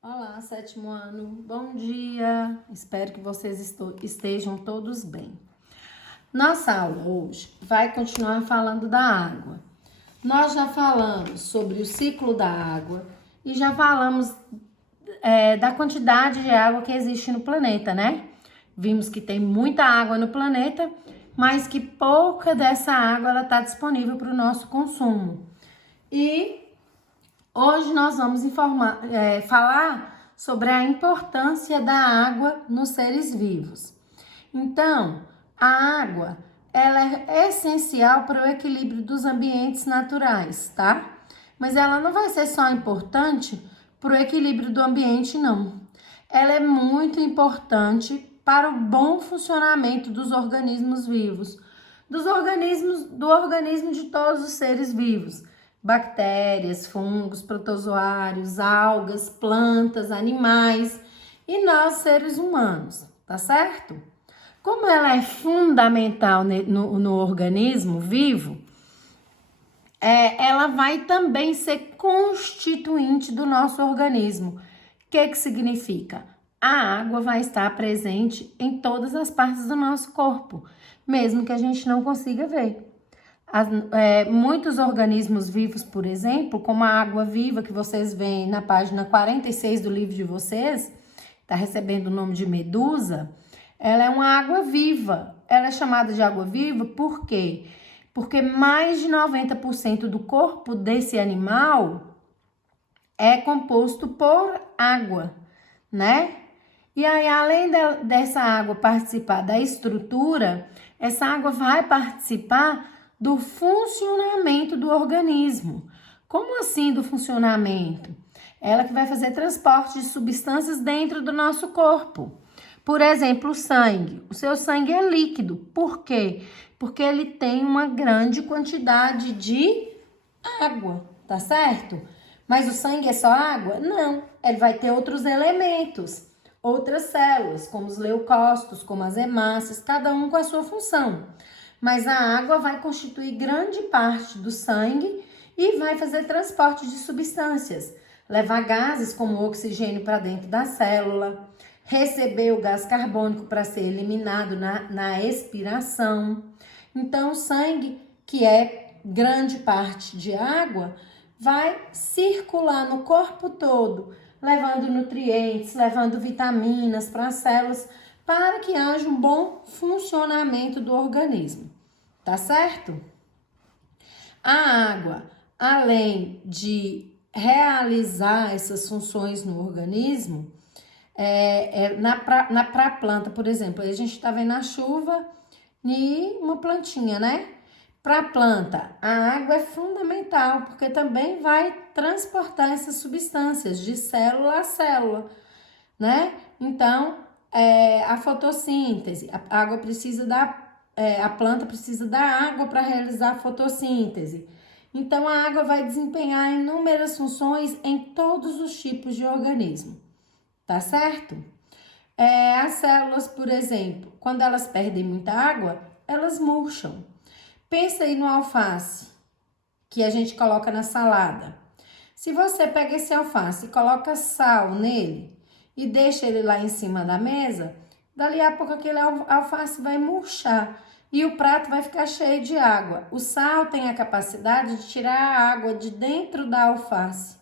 Olá, sétimo ano, bom dia! Espero que vocês estejam todos bem. Nossa aula hoje vai continuar falando da água. Nós já falamos sobre o ciclo da água e já falamos da quantidade de água que existe no planeta, né? Vimos que tem muita água no planeta, mas que pouca dessa água ela está disponível para o nosso consumo. E hoje nós vamos falar sobre a importância da água nos seres vivos. Então, a água, ela é essencial para o equilíbrio dos ambientes naturais, tá? Mas ela não vai ser só importante para o equilíbrio do ambiente, não. Ela é muito importante para o bom funcionamento dos organismos vivos, do organismo de todos os seres vivos. Bactérias, fungos, protozoários, algas, plantas, animais e nós, seres humanos, tá certo? Como ela é fundamental no organismo vivo, ela vai também ser constituinte do nosso organismo. O que significa? A água vai estar presente em todas as partes do nosso corpo, mesmo que a gente não consiga ver. Muitos organismos vivos, por exemplo, como a água viva que vocês veem na página 46 do livro de vocês, está recebendo o nome de medusa, ela é uma água viva. Ela é chamada de água viva por quê? Porque mais de 90% do corpo desse animal é composto por água, né? E aí, além dessa água participar da estrutura, essa água vai participar do funcionamento do organismo. Como assim do funcionamento? Ela que vai fazer transporte de substâncias dentro do nosso corpo. Por exemplo, o sangue. O seu sangue é líquido. Por quê? Porque ele tem uma grande quantidade de água, tá certo? Mas o sangue é só água? Não. Ele vai ter outros elementos, outras células, como os leucócitos, como as hemácias, cada um com a sua função. Mas a água vai constituir grande parte do sangue e vai fazer transporte de substâncias, levar gases como o oxigênio para dentro da célula, receber o gás carbônico para ser eliminado na expiração. Então, o sangue, que é grande parte de água, vai circular no corpo todo, levando nutrientes, levando vitaminas para as células, para que haja um bom funcionamento do organismo, tá certo? A água, além de realizar essas funções no organismo, para a planta, por exemplo, aí a gente tá vendo a chuva e uma plantinha, né? Para a planta, a água é fundamental, porque também vai transportar essas substâncias de célula a célula, né? Então, a fotossíntese, a água precisa a planta precisa da água para realizar a fotossíntese. Então, a água vai desempenhar inúmeras funções em todos os tipos de organismo, tá certo? As células, por exemplo, quando elas perdem muita água, elas murcham. Pensa aí no alface, que a gente coloca na salada. Se você pega esse alface e coloca sal nele e deixa ele lá em cima da mesa, dali a pouco aquele alface vai murchar e o prato vai ficar cheio de água. O sal tem a capacidade de tirar a água de dentro da alface.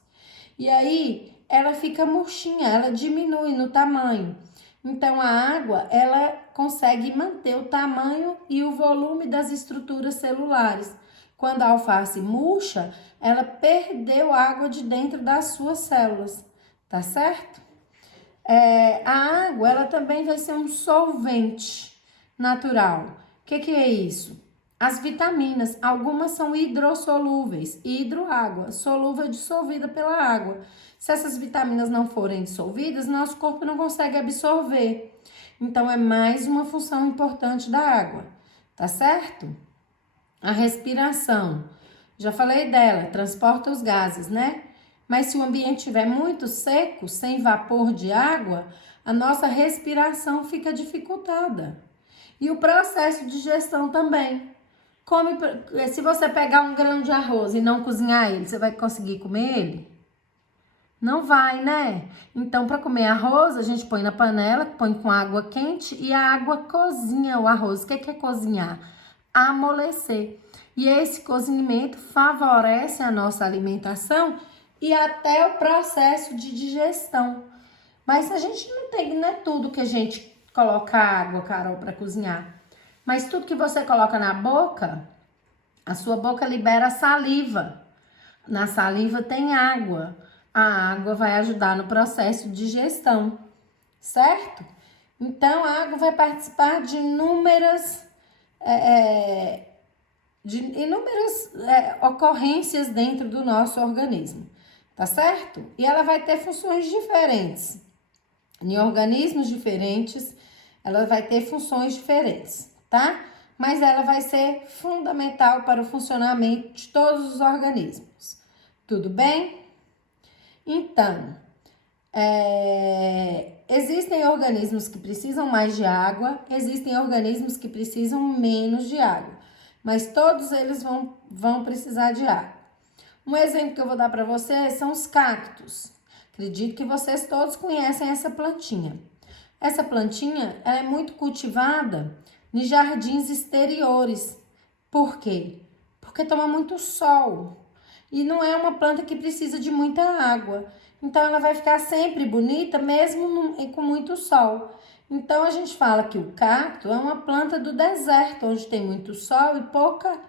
E aí ela fica murchinha, ela diminui no tamanho. Então, a água, ela consegue manter o tamanho e o volume das estruturas celulares. Quando a alface murcha, ela perdeu água de dentro das suas células, tá certo? A água, ela também vai ser um solvente natural. O que é isso? As vitaminas, algumas são hidrossolúveis, hidroágua, solúvel dissolvida pela água. Se essas vitaminas não forem dissolvidas, nosso corpo não consegue absorver. Então, é mais uma função importante da água, tá certo? A respiração, já falei dela, transporta os gases, né? Mas se o ambiente estiver muito seco, sem vapor de água, a nossa respiração fica dificultada. E o processo de digestão também. Se você pegar um grão de arroz e não cozinhar ele, você vai conseguir comer ele? Não vai, né? Então, para comer arroz, a gente põe na panela, põe com água quente e a água cozinha o arroz. O que é cozinhar? Amolecer. E esse cozimento favorece a nossa alimentação e até o processo de digestão. Mas a gente não é tudo que a gente coloca água, Carol, para cozinhar. Mas tudo que você coloca na boca, a sua boca libera saliva. Na saliva tem água. A água vai ajudar no processo de digestão, certo? Então, a água vai participar de inúmeras ocorrências dentro do nosso organismo, tá certo? E ela vai ter funções diferentes. Em organismos diferentes, ela vai ter funções diferentes, tá? Mas ela vai ser fundamental para o funcionamento de todos os organismos. Tudo bem? Então, existem organismos que precisam mais de água, existem organismos que precisam menos de água, mas todos eles vão precisar de água. Um exemplo que eu vou dar para vocês são os cactos. Acredito que vocês todos conhecem essa plantinha. Essa plantinha ela é muito cultivada em jardins exteriores. Por quê? Porque toma muito sol. E não é uma planta que precisa de muita água. Então, ela vai ficar sempre bonita, mesmo com muito sol. Então, a gente fala que o cacto é uma planta do deserto, onde tem muito sol e pouca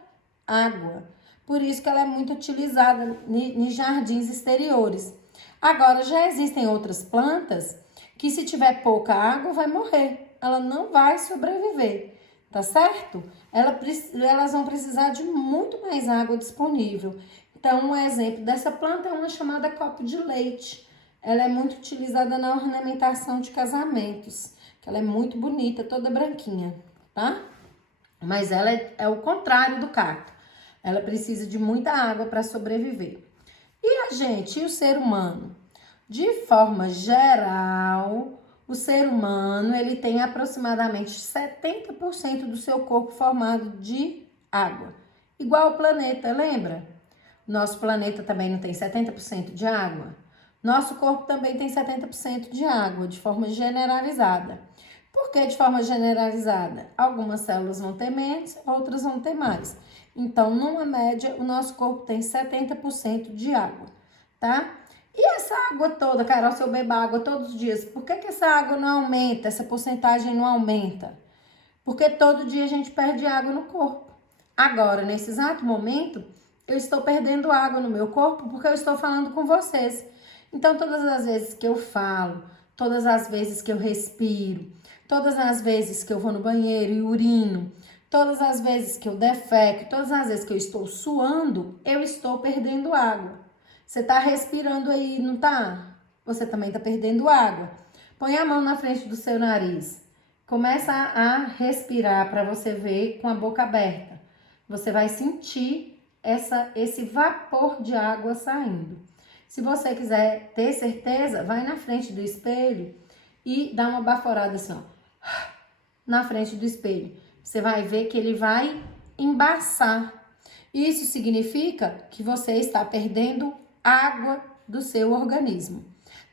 água. Por isso que ela é muito utilizada em jardins exteriores. Agora, já existem outras plantas que se tiver pouca água, vai morrer. Ela não vai sobreviver, tá certo? Elas vão precisar de muito mais água disponível. Então, um exemplo dessa planta é uma chamada copo de leite. Ela é muito utilizada na ornamentação de casamentos. Ela é muito bonita, toda branquinha, tá? Mas ela é o contrário do cacto. Ela precisa de muita água para sobreviver. E a gente, e o ser humano? De forma geral, o ser humano ele tem aproximadamente 70% do seu corpo formado de água. Igual o planeta, lembra? Nosso planeta também não tem 70% de água? Nosso corpo também tem 70% de água, de forma generalizada. Por que de forma generalizada? Algumas células vão ter menos, outras vão ter mais. Então, numa média, o nosso corpo tem 70% de água, tá? E essa água toda, Carol, se eu bebo água todos os dias, por que essa água não aumenta, essa porcentagem não aumenta? Porque todo dia a gente perde água no corpo. Agora, nesse exato momento, eu estou perdendo água no meu corpo porque eu estou falando com vocês. Então, todas as vezes que eu falo, todas as vezes que eu respiro, todas as vezes que eu vou no banheiro e urino, todas as vezes que eu defeco, todas as vezes que eu estou suando, eu estou perdendo água. Você tá respirando aí, não tá? Você também tá perdendo água. Põe a mão na frente do seu nariz. Começa a respirar para você ver com a boca aberta. Você vai sentir esse vapor de água saindo. Se você quiser ter certeza, vai na frente do espelho e dá uma baforada assim, ó, na frente do espelho. Você vai ver que ele vai embaçar. Isso significa que você está perdendo água do seu organismo,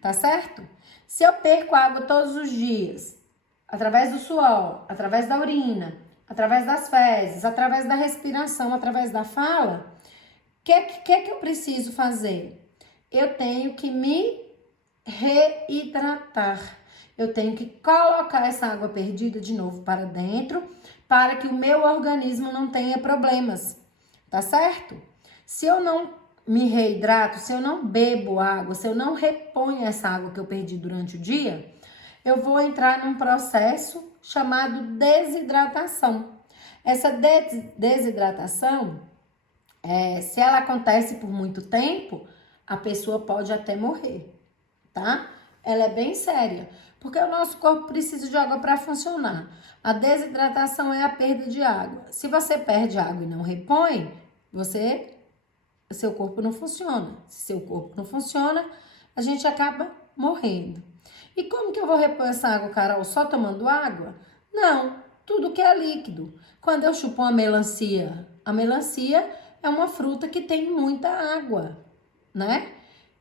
tá certo? Se eu perco água todos os dias, através do suor, através da urina, através das fezes, através da respiração, através da fala, o que eu preciso fazer? Eu tenho que me reidratar. Eu tenho que colocar essa água perdida de novo para dentro, para que o meu organismo não tenha problemas, tá certo? Se eu não me reidrato, se eu não bebo água, se eu não reponho essa água que eu perdi durante o dia, eu vou entrar num processo chamado desidratação. Essa desidratação, se ela acontece por muito tempo, a pessoa pode até morrer, tá? Ela é bem séria, porque o nosso corpo precisa de água para funcionar. A desidratação é a perda de água. Se você perde água e não repõe, seu corpo não funciona. Se seu corpo não funciona, a gente acaba morrendo. E como que eu vou repor essa água, Carol? Só tomando água? Não, tudo que é líquido. Quando eu chupo uma melancia, a melancia é uma fruta que tem muita água, né?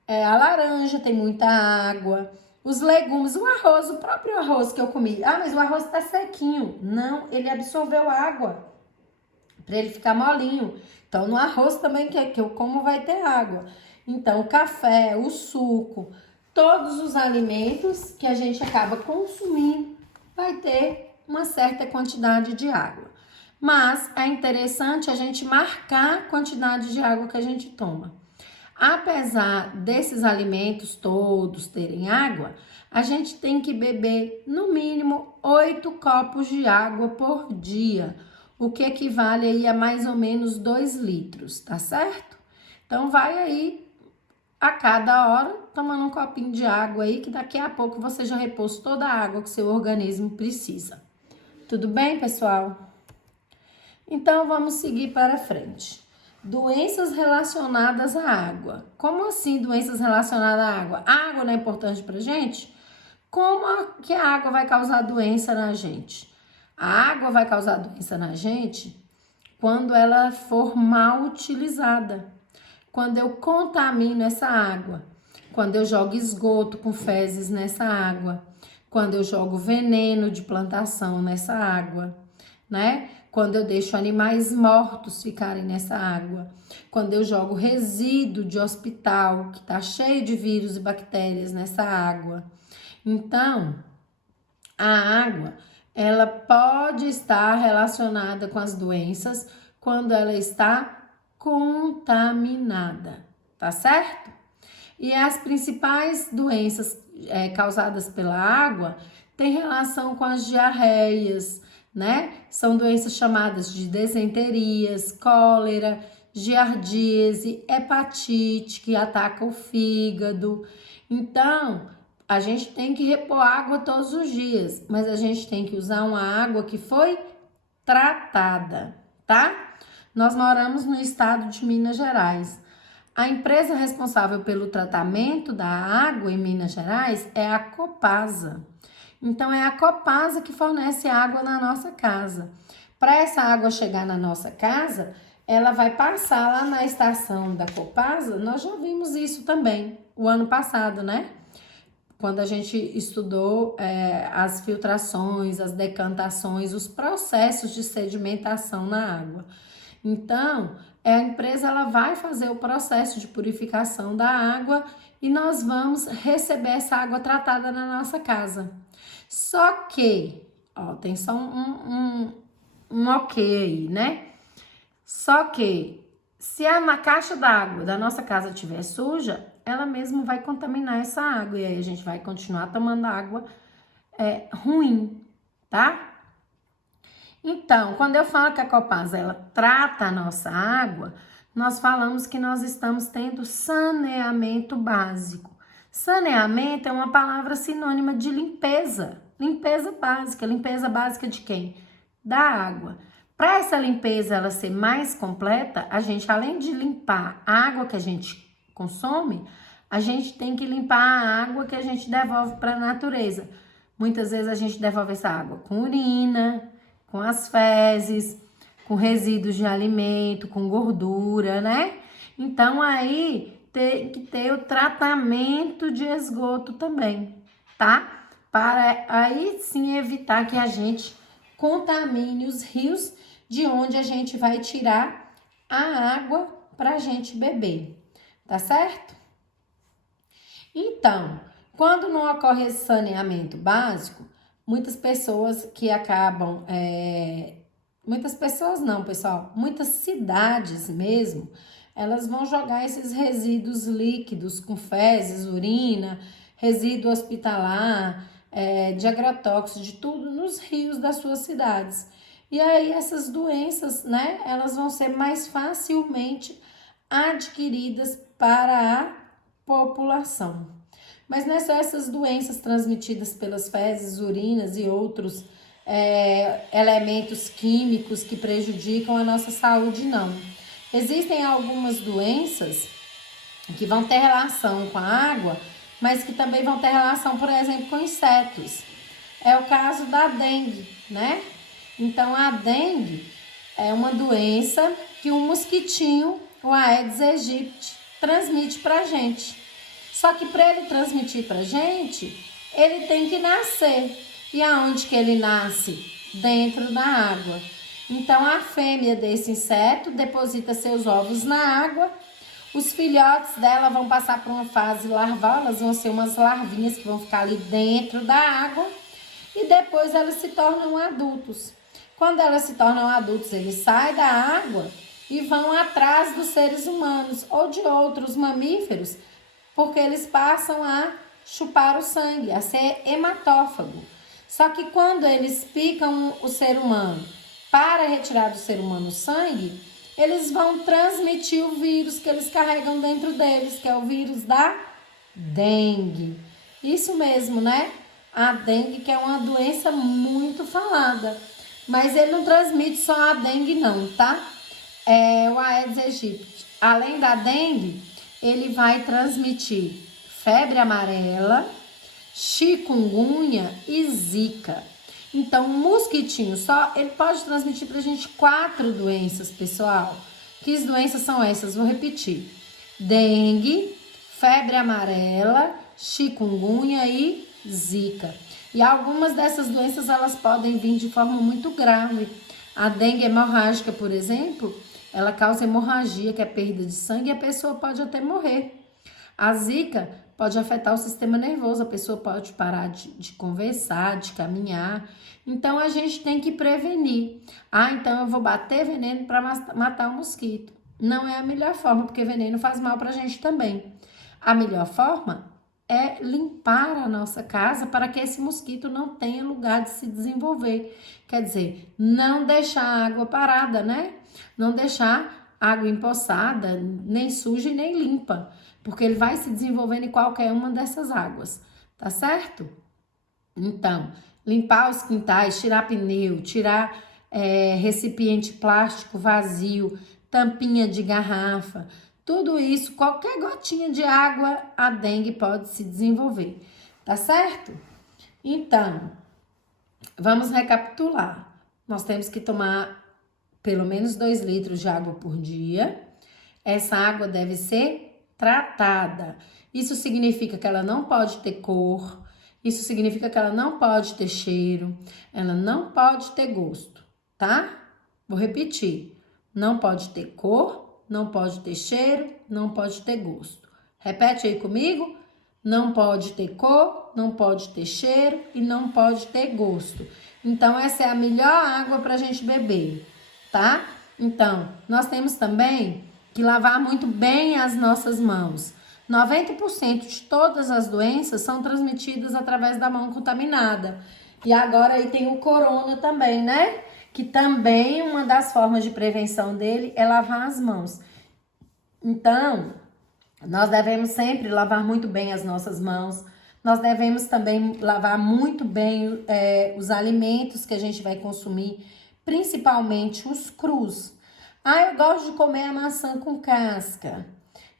a laranja tem muita água. Os legumes, o arroz, o próprio arroz que eu comi. Ah, mas o arroz tá sequinho. Não, ele absorveu água para ele ficar molinho. Então, no arroz também que eu como vai ter água. Então, o café, o suco, todos os alimentos que a gente acaba consumindo vai ter uma certa quantidade de água. Mas é interessante a gente marcar a quantidade de água que a gente toma. Apesar desses alimentos todos terem água, a gente tem que beber no mínimo 8 copos de água por dia, o que equivale aí a mais ou menos 2 litros, tá certo? Então vai aí a cada hora tomando um copinho de água aí, que daqui a pouco você já repôs toda a água que seu organismo precisa. Tudo bem, pessoal? Então vamos seguir para frente. Doenças relacionadas à água. Como assim doenças relacionadas à água? A água não é importante pra gente? Como que a água vai causar doença na gente? A água vai causar doença na gente quando ela for mal utilizada. Quando eu contamino essa água. Quando eu jogo esgoto com fezes nessa água. Quando eu jogo veneno de plantação nessa água, né? Quando eu deixo animais mortos ficarem nessa água, quando eu jogo resíduo de hospital que tá cheio de vírus e bactérias nessa água. Então, a água, ela pode estar relacionada com as doenças quando ela está contaminada, tá certo? E as principais doenças causadas pela água têm relação com as diarreias, né? São doenças chamadas de desenterias, cólera, giardíase, hepatite, que ataca o fígado. Então, a gente tem que repor água todos os dias, mas a gente tem que usar uma água que foi tratada, tá? Nós moramos no estado de Minas Gerais. A empresa responsável pelo tratamento da água em Minas Gerais é a Copasa. Então, é a Copasa que fornece água na nossa casa. Para essa água chegar na nossa casa, ela vai passar lá na estação da Copasa. Nós já vimos isso também, o ano passado, né? Quando a gente estudou as filtrações, as decantações, os processos de sedimentação na água. Então, a empresa ela vai fazer o processo de purificação da água e nós vamos receber essa água tratada na nossa casa. Só que, ó, tem só um ok aí, né? Só que, se a caixa d'água da nossa casa estiver suja, ela mesmo vai contaminar essa água e aí a gente vai continuar tomando água ruim, tá? Então, quando eu falo que a Copasa ela trata a nossa água, nós falamos que nós estamos tendo saneamento básico. Saneamento é uma palavra sinônima de limpeza. Limpeza básica de quem? Da água. Para essa limpeza ela ser mais completa, a gente, além de limpar a água que a gente consome, a gente tem que limpar a água que a gente devolve para a natureza. Muitas vezes a gente devolve essa água com urina, com as fezes, com resíduos de alimento, com gordura, né? Então, aí tem que ter o tratamento de esgoto também, tá? Para aí sim evitar que a gente contamine os rios de onde a gente vai tirar a água para a gente beber, tá certo? Então, quando não ocorre esse saneamento básico, muitas pessoas que acabam, muitas pessoas não, pessoal, muitas cidades mesmo, elas vão jogar esses resíduos líquidos com fezes, urina, resíduo hospitalar, de agrotóxicos, de tudo nos rios das suas cidades. E aí essas doenças, né, elas vão ser mais facilmente adquiridas para a população. Mas não é só essas doenças transmitidas pelas fezes, urinas e outros elementos químicos que prejudicam a nossa saúde, não. Existem algumas doenças que vão ter relação com a água, mas que também vão ter relação, por exemplo, com insetos. É o caso da dengue, né? Então, a dengue é uma doença que um mosquitinho, o Aedes aegypti, transmite pra gente. Só que para ele transmitir pra gente, ele tem que nascer. E aonde que ele nasce? Dentro da água. Então, a fêmea desse inseto deposita seus ovos na água. Os filhotes dela vão passar por uma fase larval, elas vão ser umas larvinhas que vão ficar ali dentro da água. E depois elas se tornam adultos. Quando elas se tornam adultos, eles saem da água e vão atrás dos seres humanos ou de outros mamíferos, porque eles passam a chupar o sangue, a ser hematófago. Só que quando eles picam o ser humano para retirar do ser humano o sangue, eles vão transmitir o vírus que eles carregam dentro deles, que é o vírus da dengue. Isso mesmo, né? A dengue, que é uma doença muito falada. Mas ele não transmite só a dengue não, tá? O Aedes aegypti, além da dengue, ele vai transmitir febre amarela, chikungunya e zika. Então, o mosquitinho só, ele pode transmitir pra gente 4 doenças, pessoal. Que doenças são essas? Vou repetir. Dengue, febre amarela, chikungunya e zika. E algumas dessas doenças, elas podem vir de forma muito grave. A dengue hemorrágica, por exemplo, ela causa hemorragia, que é perda de sangue, e a pessoa pode até morrer. A zika pode afetar o sistema nervoso, a pessoa pode parar de conversar, de caminhar. Então, a gente tem que prevenir. Então eu vou bater veneno para matar o mosquito. Não é a melhor forma, porque veneno faz mal para a gente também. A melhor forma é limpar a nossa casa para que esse mosquito não tenha lugar de se desenvolver. Quer dizer, não deixar a água parada, né? Não deixar água empoçada, nem suja e nem limpa, porque ele vai se desenvolvendo em qualquer uma dessas águas, tá certo? Então, limpar os quintais, tirar pneu, tirar recipiente plástico vazio, tampinha de garrafa, tudo isso, qualquer gotinha de água, a dengue pode se desenvolver, tá certo? Então, vamos recapitular. Nós temos que tomar pelo menos 2 litros de água por dia. Essa água deve ser tratada. Isso significa que ela não pode ter cor, isso significa que ela não pode ter cheiro, ela não pode ter gosto, tá? Vou repetir. Não pode ter cor, não pode ter cheiro, não pode ter gosto. Repete aí comigo. Não pode ter cor, não pode ter cheiro e não pode ter gosto. Então, essa é a melhor água para a gente beber, tá? Então, nós temos também que lavar muito bem as nossas mãos. 90% de todas as doenças são transmitidas através da mão contaminada. E agora aí tem o corona também, né? Que também uma das formas de prevenção dele é lavar as mãos. Então, nós devemos sempre lavar muito bem as nossas mãos. Nós devemos também lavar muito bem os alimentos que a gente vai consumir, principalmente os crus. Eu gosto de comer a maçã com casca.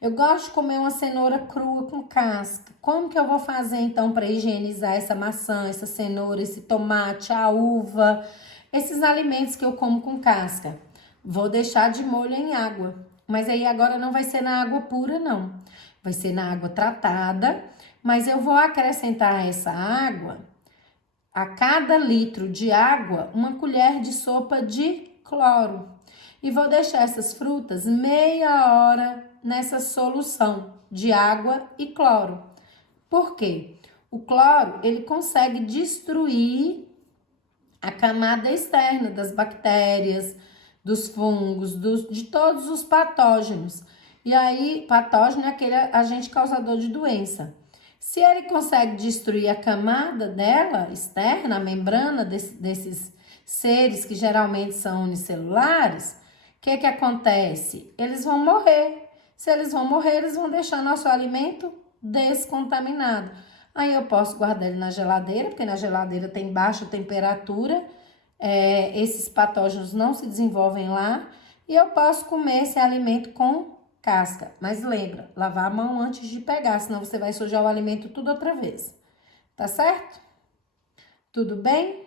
Eu gosto de comer uma cenoura crua com casca. Como que eu vou fazer então para higienizar essa maçã, essa cenoura, esse tomate, a uva, esses alimentos que eu como com casca? Vou deixar de molho em água. Mas aí agora não vai ser na água pura, não. Vai ser na água tratada, mas eu vou acrescentar a essa água, a cada litro de água, 1 colher de sopa de cloro. E vou deixar essas frutas meia hora nessa solução de água e cloro. Por quê? O cloro, ele consegue destruir a camada externa das bactérias, dos fungos, de todos os patógenos. E aí, patógeno é aquele agente causador de doença. Se ele consegue destruir a camada dela, externa, a membrana desses seres que geralmente são unicelulares, o que acontece? Eles vão morrer. Se eles vão morrer, eles vão deixar nosso alimento descontaminado. Aí eu posso guardar ele na geladeira, porque na geladeira tem baixa temperatura, esses patógenos não se desenvolvem lá, e eu posso comer esse alimento com casca. Mas lembra, lavar a mão antes de pegar, senão você vai sujar o alimento tudo outra vez. Tá certo? Tudo bem?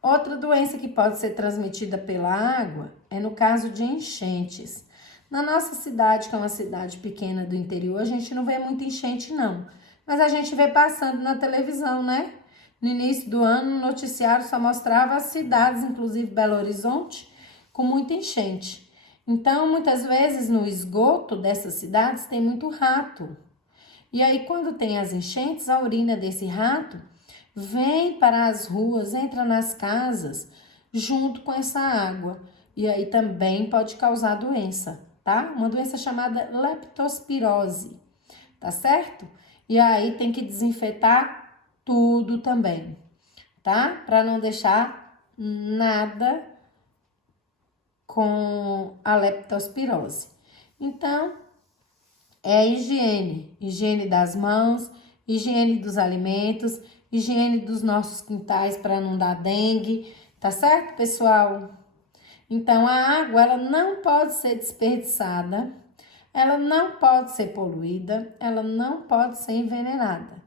Outra doença que pode ser transmitida pela água é no caso de enchentes. Na nossa cidade, que é uma cidade pequena do interior, a gente não vê muita enchente, não. Mas a gente vê passando na televisão, né? No início do ano, o noticiário só mostrava as cidades, inclusive Belo Horizonte, com muita enchente. Então, muitas vezes, no esgoto dessas cidades tem muito rato. E aí, quando tem as enchentes, a urina desse rato vem para as ruas, entra nas casas, junto com essa água. E aí também pode causar doença, tá? Uma doença chamada leptospirose, tá certo? E aí tem que desinfetar tudo também, tá? Para não deixar nada com a leptospirose. Então, é a higiene, higiene das mãos, higiene dos alimentos, higiene dos nossos quintais para não dar dengue, tá certo, pessoal? Então, a água, ela não pode ser desperdiçada, ela não pode ser poluída, ela não pode ser envenenada,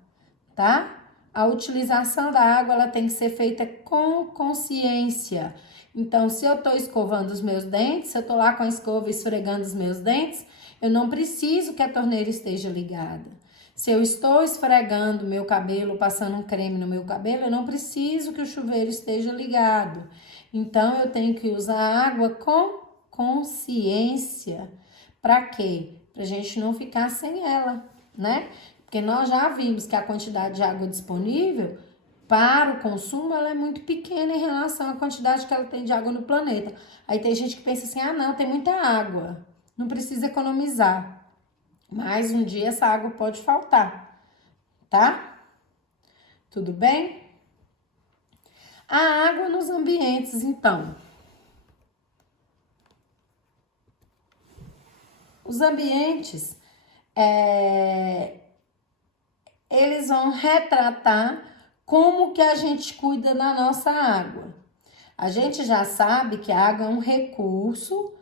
tá? A utilização da água, ela tem que ser feita com consciência. Então, se eu tô escovando os meus dentes, se eu tô lá com a escova esfregando os meus dentes, eu não preciso que a torneira esteja ligada. Se eu estou esfregando meu cabelo, passando um creme no meu cabelo, eu não preciso que o chuveiro esteja ligado. Então, eu tenho que usar a água com consciência. Para quê? Pra gente não ficar sem ela, né? Porque nós já vimos que a quantidade de água disponível para o consumo ela é muito pequena em relação à quantidade que ela tem de água no planeta. Aí tem gente que pensa assim, ah não, tem muita água, não precisa economizar. Mas um dia essa água pode faltar, tá? Tudo bem? A água nos ambientes, então. Os ambientes, eles vão retratar como que a gente cuida da nossa água. A gente já sabe que a água é um recurso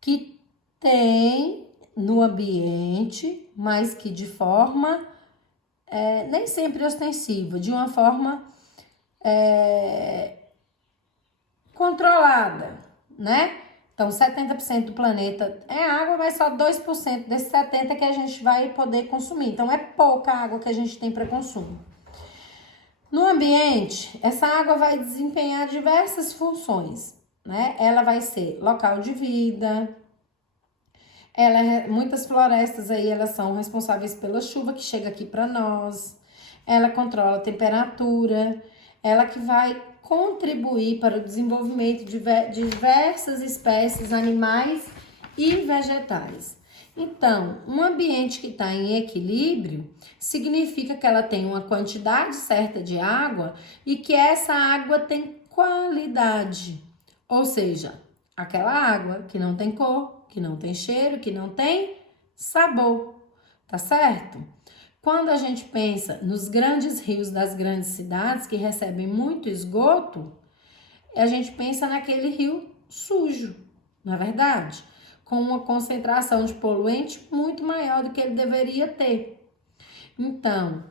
que tem no ambiente, mas que de forma nem sempre ostensiva, de uma forma controlada, né? Então, 70% do planeta é água, mas só 2% desses 70% que a gente vai poder consumir. Então, é pouca água que a gente tem para consumo. No ambiente, essa água vai desempenhar diversas funções, né? Ela vai ser local de vida, muitas florestas aí, elas são responsáveis pela chuva que chega aqui para nós, ela controla a temperatura, ela que vai contribuir para o desenvolvimento de diversas espécies animais e vegetais. Então, um ambiente que está em equilíbrio significa que ela tem uma quantidade certa de água e que essa água tem qualidade. Ou seja, aquela água que não tem cor, que não tem cheiro, que não tem sabor, tá certo? Quando a gente pensa nos grandes rios das grandes cidades que recebem muito esgoto, a gente pensa naquele rio sujo, não é verdade? Com uma concentração de poluente muito maior do que ele deveria ter. Então,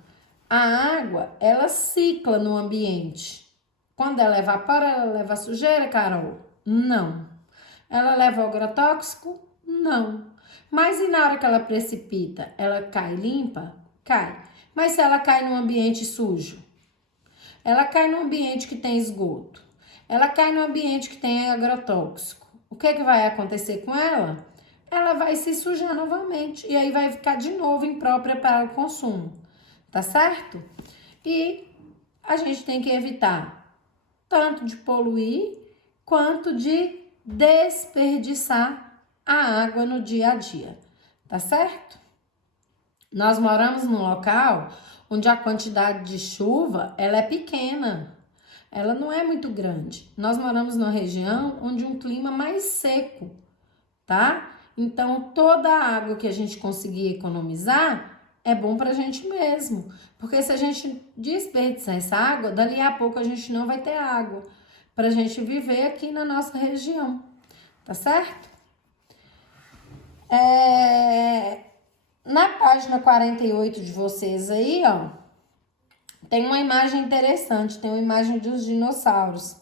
a água, ela cicla no ambiente. Quando ela evapora, ela leva sujeira, Carol? Não. Ela leva agrotóxico? Não. Mas e na hora que ela precipita, ela cai limpa? Cai. Mas se ela cai num ambiente sujo? Ela cai num ambiente que tem esgoto. Ela cai num ambiente que tem agrotóxico. O que vai acontecer com ela? Ela vai se sujar novamente e aí vai ficar de novo imprópria para o consumo, tá certo? E a gente tem que evitar tanto de poluir quanto de desperdiçar a água no dia a dia, tá certo? Nós moramos num local onde a quantidade de chuva ela é pequena. Ela não é muito grande. Nós moramos numa região onde um clima mais seco, tá? Então, toda a água que a gente conseguir economizar é bom pra gente mesmo. Porque se a gente desperdiçar essa água, dali a pouco a gente não vai ter água pra gente viver aqui na nossa região, tá certo? Na página 48 de vocês aí, ó, tem uma imagem interessante, tem uma imagem dos dinossauros.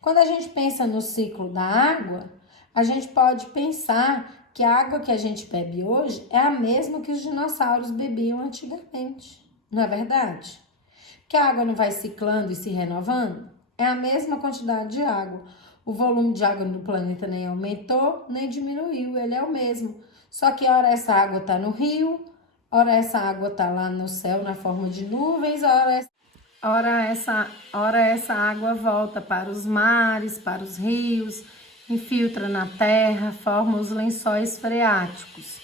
Quando a gente pensa no ciclo da água, a gente pode pensar que a água que a gente bebe hoje é a mesma que os dinossauros bebiam antigamente, não é verdade? Que a água não vai ciclando e se renovando? É a mesma quantidade de água. O volume de água no planeta nem aumentou, nem diminuiu, ele é o mesmo. Só que ora essa água está no rio, ora essa água está lá no céu na forma de nuvens, ora essa água volta para os mares, para os rios, infiltra na terra, forma os lençóis freáticos.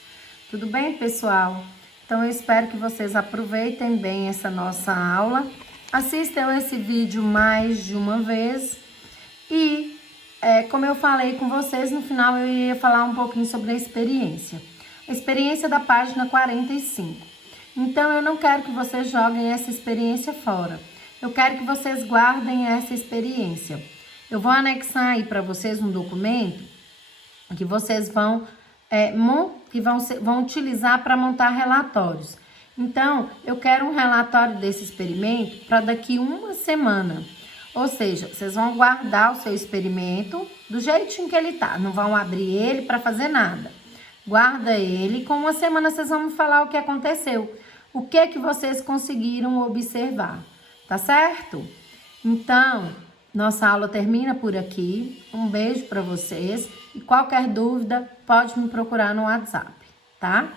Tudo bem, pessoal? Então, eu espero que vocês aproveitem bem essa nossa aula, assistam esse vídeo mais de uma vez e, como eu falei com vocês, no final eu ia falar um pouquinho sobre a experiência da página 45. Então, eu não quero que vocês joguem essa experiência fora, eu quero que vocês guardem essa experiência. Eu vou anexar aí para vocês um documento que vocês vão utilizar para montar relatórios. Então, eu quero um relatório desse experimento para daqui uma semana. Ou seja, vocês vão guardar o seu experimento do jeitinho que ele tá. Não vão abrir ele para fazer nada. Guarda ele e com uma semana vocês vão me falar o que aconteceu. O que vocês conseguiram observar. Tá certo? Então, nossa aula termina por aqui. Um beijo para vocês. E qualquer dúvida, pode me procurar no WhatsApp, tá?